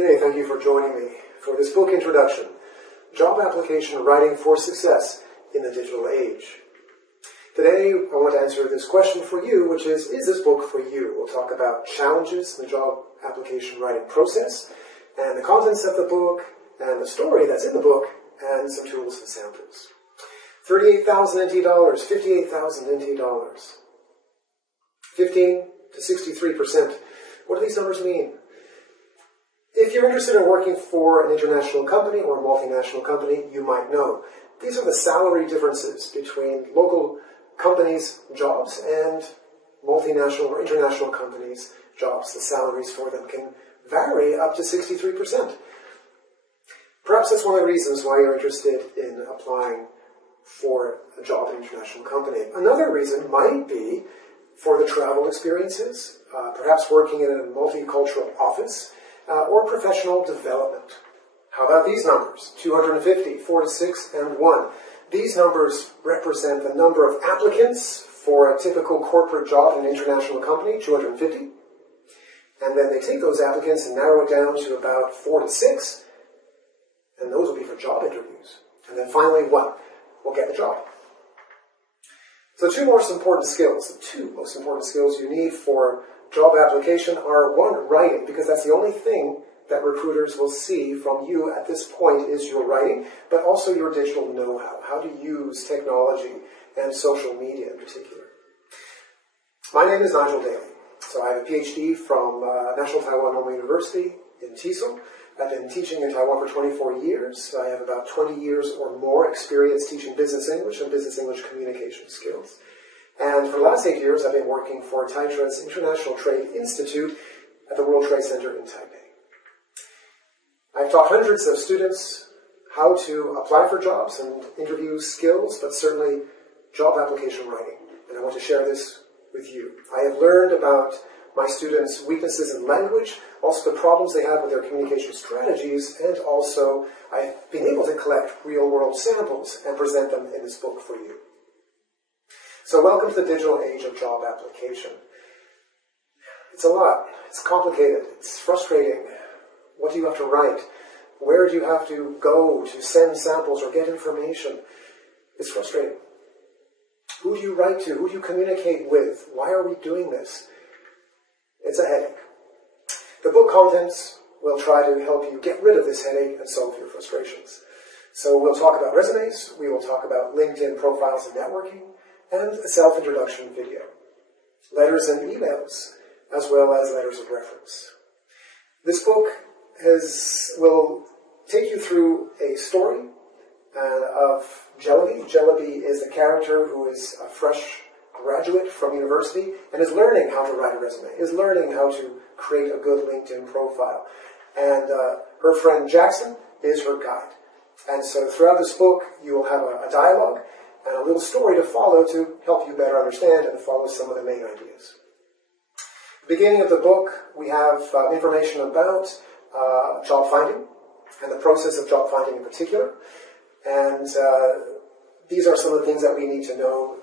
Today, thank you for joining me for this book introduction, Job Application Writing for Success in the Digital Age. Today, I want to answer this question for you, which is this book for you? We'll talk about challenges in the job application writing process, and the contents of the book, and the story that's in the book, and some tools and samples. 38,000 NT dollars, 58,000 NT dollars. 15 to 63%. What do these numbers mean? If you're interested in working for an international company or a multinational company, you might know. These are the salary differences between local companies' jobs and multinational or international companies' jobs. The salaries for them can vary up to 63%. Perhaps that's one of the reasons why you're interested in applying for a job in an international company. Another reason might be for the travel experiences, perhaps working in a multicultural office, or professional development. How about these numbers? 250, 46, and 1. These numbers represent the number of applicants for a typical corporate job in an international company, 250. And then they take those applicants and narrow it down to about 4 to 6. And those will be for job interviews. And then finally, 1 will get the job. So the two most important skills you need for job application are 1, writing, because that's the only thing that recruiters will see from you at this point is your writing, but also your digital know-how, how to use technology and social media in particular. My name is Nigel Daly. So I have a PhD from National Taiwan Normal University in Tizhou. I've been teaching in Taiwan for 24 years. I have about 20 years or more experience teaching business English and business English communication skills. And for the last 8 years, I've been working for Taichun's International Trade Institute at the World Trade Center in Taipei. I've taught hundreds of students how to apply for jobs and interview skills, but certainly job application writing. And I want to share this with you. I have learned about my students' weaknesses in language, also the problems they have with their communication strategies, and also I've been able to collect real-world samples and present them in this book for you. So welcome to the digital age of job application. It's a lot. It's complicated. It's frustrating. What do you have to write? Where do you have to go to send samples or get information? It's frustrating. Who do you write to? Who do you communicate with? Why are we doing this? It's a headache. The book contents will try to help you get rid of this headache and solve your frustrations. So we'll talk about resumes, we will talk about LinkedIn profiles and networking, and a self-introduction video. Letters and emails, as well as letters of reference. This book will take you through a story of Jelebi. Jelebi is a character who is a fresh graduate from university and is learning how to write a resume, is learning how to create a good LinkedIn profile. And her friend Jackson is her guide. And so throughout this book, you will have a dialogue and a little story to follow to help you better understand and follow some of the main ideas. Beginning of the book, we have information about job finding and the process of job finding in particular. And these are some of the things that we need to know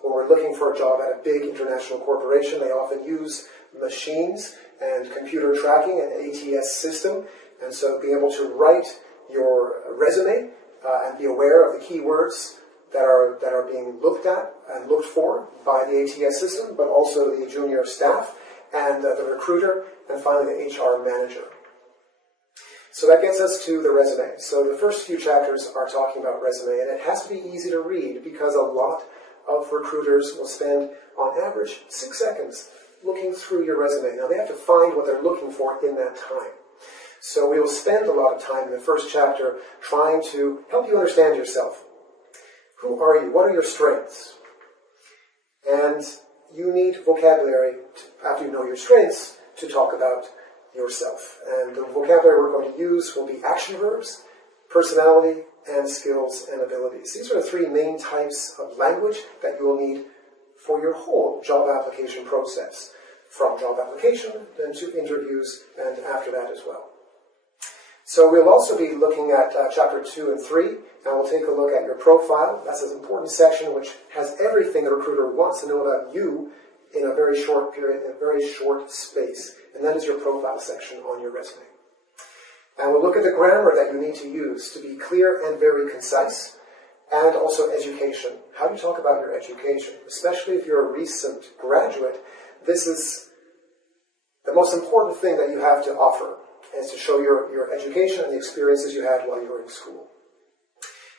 when we're looking for a job at a big international corporation. They often use machines and computer tracking and ATS system. And so being able to write your resume and be aware of the keywords that are being looked at and looked for by the ATS system, but also the junior staff and the recruiter, and finally the HR manager. So that gets us to the resume. So the first few chapters are talking about resume, and it has to be easy to read because a lot of recruiters will spend, on average, 6 seconds looking through your resume. Now they have to find what they're looking for in that time. So we will spend a lot of time in the first chapter trying to help you understand yourself. Who are you? What are your strengths? And you need vocabulary, after you know your strengths, to talk about yourself. And the vocabulary we're going to use will be action verbs, personality, and skills and abilities. These are the 3 main types of language that you will need for your whole job application process, from job application then to interviews and after that as well. So we'll also be looking at chapter 2 and 3, and we'll take a look at your profile. That's an important section which has everything the recruiter wants to know about you in a very short period, in a very short space. And that is your profile section on your resume. And we'll look at the grammar that you need to use to be clear and very concise, and also education. How do you talk about your education? Especially if you're a recent graduate, this is the most important thing that you have to offer, is to show your education and the experiences you had while you were in school.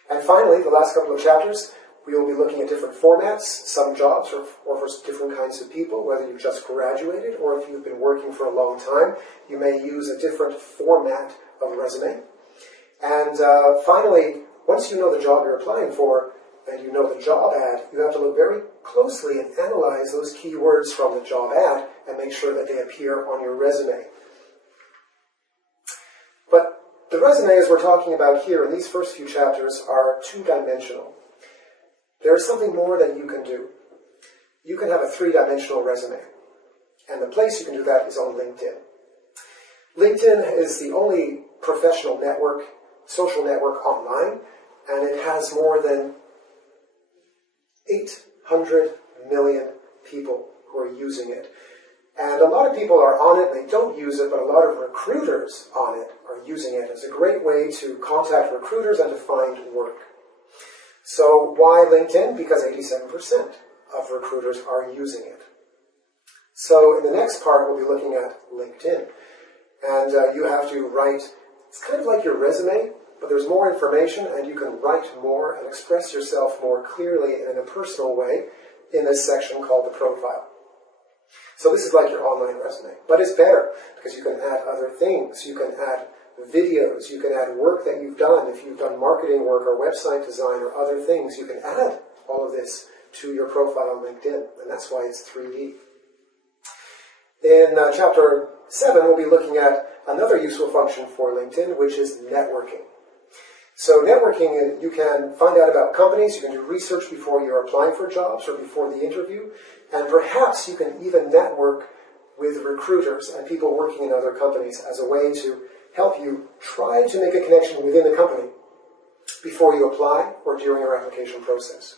And finally, the last couple of chapters, we will be looking at different formats, some jobs or for different kinds of people, whether you've just graduated or if you've been working for a long time, you may use a different format of resume. And finally, once you know the job you're applying for and you know the job ad, you have to look very closely and analyze those keywords from the job ad and make sure that they appear on your resume. But the resume, as we're talking about here in these first few chapters, are two-dimensional. There is something more that you can do. You can have a three-dimensional resume. And the place you can do that is on LinkedIn. LinkedIn is the only professional network, social network online, and it has more than 800 million people who are using it. And a lot of people are on it, they don't use it, but a lot of recruiters on it are using it. It's a great way to contact recruiters and to find work. So why LinkedIn? Because 87% of recruiters are using it. So in the next part, we'll be looking at LinkedIn. And you have to write, it's kind of like your resume, but there's more information and you can write more and express yourself more clearly and in a personal way in this section called the profile. So this is like your online resume, but it's better because you can add other things. You can add videos, you can add work that you've done. If you've done marketing work or website design or other things, you can add all of this to your profile on LinkedIn, and that's why it's 3D. In chapter 7, we'll be looking at another useful function for LinkedIn, which is networking. So networking, you can find out about companies, you can do research before you're applying for jobs or before the interview, and perhaps you can even network with recruiters and people working in other companies as a way to help you try to make a connection within the company before you apply or during your application process.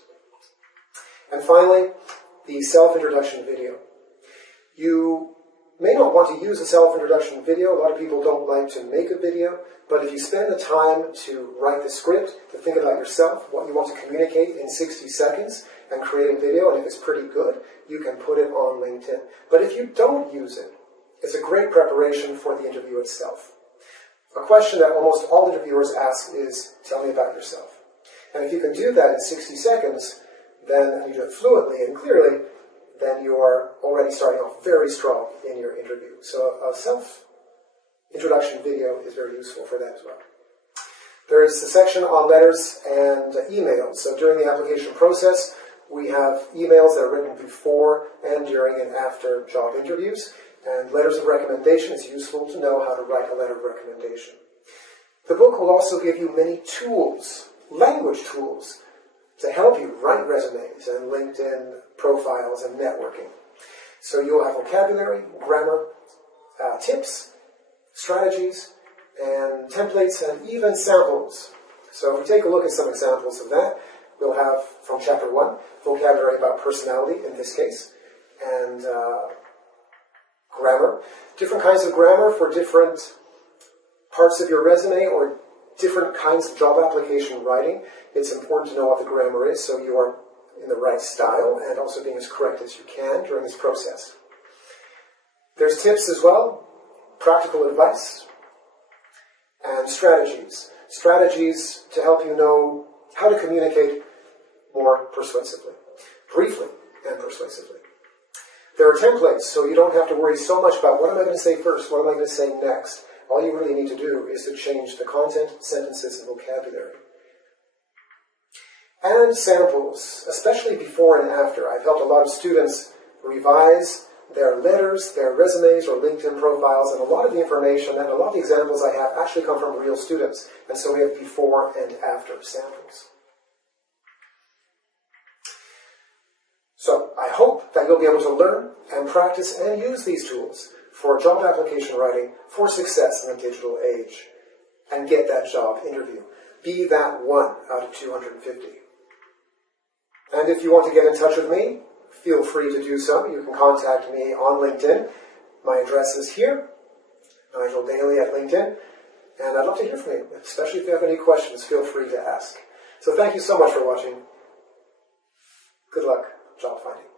And finally, the self-introduction video. You may not want to use a self-introduction video. A lot of people don't like to make a video, but if you spend the time to write the script, to think about yourself, what you want to communicate in 60 seconds, and create a video, and if it's pretty good, you can put it on LinkedIn. But if you don't use it, it's a great preparation for the interview itself. A question that almost all interviewers ask is, tell me about yourself. And if you can do that in 60 seconds, then you do it fluently and clearly, then you are already starting off very strong in your interview. So a self-introduction video is very useful for that as well. There's a section on letters and emails. So during the application process, we have emails that are written before and during and after job interviews. And letters of recommendation is useful to know how to write a letter of recommendation. The book will also give you many tools, language tools, to help you write resumes and LinkedIn profiles and networking. So you'll have vocabulary, grammar, tips, strategies, and templates, and even samples. So if we take a look at some examples of that, we'll have from chapter 1, vocabulary about personality in this case, and grammar. Different kinds of grammar for different parts of your resume or different kinds of job application writing. It's important to know what the grammar is so you are in the right style and also being as correct as you can during this process. There's tips as well, practical advice, and strategies. Strategies to help you know how to communicate more persuasively, briefly and persuasively. There are templates, so you don't have to worry so much about what am I going to say first, what am I going to say next. All you really need to do is to change the content, sentences, and vocabulary. And samples, especially before and after. I've helped a lot of students revise their letters, their resumes, or LinkedIn profiles, and a lot of the information and a lot of the examples I have actually come from real students. And so we have before and after samples. So I hope that you'll be able to learn and practice and use these tools for job application writing for success in the digital age and get that job interview. Be that 1 out of 250. And if you want to get in touch with me, feel free to do so. You can contact me on LinkedIn. My address is here, Nigel Daly at LinkedIn. And I'd love to hear from you, especially if you have any questions, feel free to ask. So thank you so much for watching. Good luck job finding.